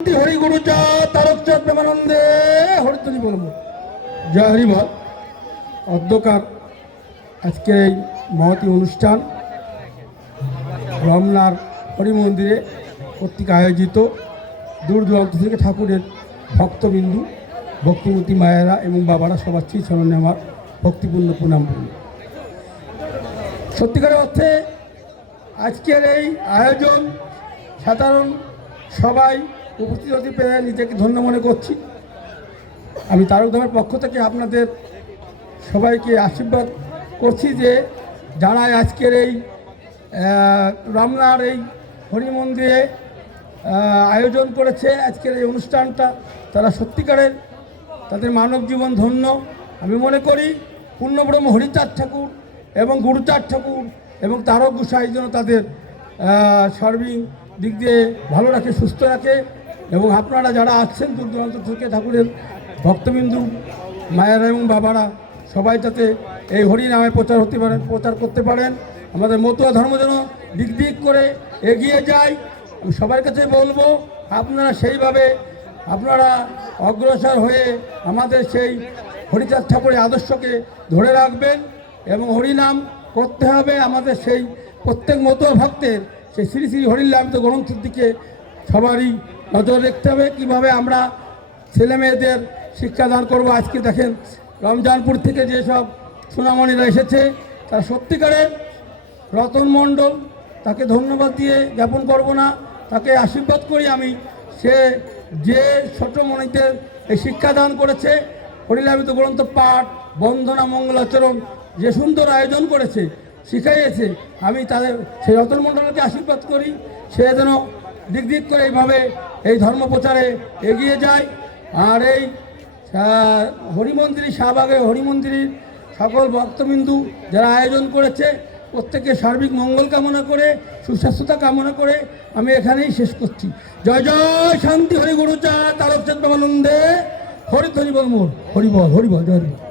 হরি প্রেমানন্দে জয় হরি অধ্যকার আজকের এই মহতি অনুষ্ঠান রমনার হরি মন্দিরে কর্তৃক আয়োজিত দূর দূরান্ত থেকে ঠাকুরের ভক্তবিন্দু ভক্তিমতী মায়েরা এবং বাবারা সবার শ্রী চরণে আমার ভক্তিপূর্ণ প্রণাম করি সত্যিকারের অর্থে আজকের এই আয়োজন সাধারণ সবাই উপস্থিত হতে পেরে নিজেকে ধন্য মনে করছি। আমি তারক তারকধামের পক্ষ থেকে আপনাদের সবাইকে আশীর্বাদ করছি যে যারা আজকের এই রমনার এই হরি মন্দিরে আয়োজন করেছে আজকের এই অনুষ্ঠানটা তারা সত্যিকারের তাদের মানব জীবন ধন্য। আমি মনে করি পূর্ণব্রহ্ম হরিচাঁদ ঠাকুর এবং গুরুচাঁদ ঠাকুর এবং তারক গোসাই যেন তাদের সার্বিক দিক দিয়ে ভালো রাখে, সুস্থ রাখে। এবং আপনারা যারা আসছেন দূর দূরান্ত থেকে ঠাকুরের ভক্তবিন্দু, মায়েরা এবং বাবারা, সবাই যাতে এই হরি নামে প্রচার হতে পারেন, প্রচার করতে পারেন। আমাদের মতুয়া ধর্ম যেন দিক দিক করে এগিয়ে যায়। আমি সবার কাছে বলব, আপনারা সেইভাবে আপনারা অগ্রসর হয়ে আমাদের সেই হরিচাঁদ ঠাকুরের আদর্শকে ধরে রাখবেন এবং হরিনাম করতে হবে আমাদের সেই প্রত্যেক মতো ভক্তের। সেই শ্রী শ্রী হরিনামিত গ্রন্থের দিকে সবারই নজর রাখতে হবে কীভাবে আমরা ছেলে মেয়েদের শিক্ষাদান করব। আজকে দেখেন রমজানপুর থেকে যেসব সুনামণিরা এসেছে, তারা সত্যিকারের রতন মণ্ডল, তাকে ধন্যবাদ দিয়ে জ্ঞাপন করব না, তাকে আশীর্বাদ করি আমি। সে যে ছোট মনিদের এই শিক্ষাদান করেছে হরিলামিত গ্রন্থ পাঠ, বন্দনা মঙ্গলাচরণ, যে সুন্দর আয়োজন করেছে, শিখাইয়েছে, আমি তাদের সেই রতন মণ্ডলকে আশীর্বাদ করি। সে যেন দিক দিক করে এইভাবে এই ধর্ম প্রচারে এগিয়ে যায় আর এই হরিমন্দিরী শাহবাগে হরিমন্দিরের সকল ভক্তবিন্দু যারা আয়োজন করেছে প্রত্যেকে সার্বিক মঙ্গল কামনা করে, সুস্বাস্থ্যতা কামনা করে আমি এখানেই শেষ করছি জয় জয়, শান্তি, হরি গুরু চা তারক চন্দ্রানন্দে হরিধ্বনি বল মোর হরিবল হরিবল জয়।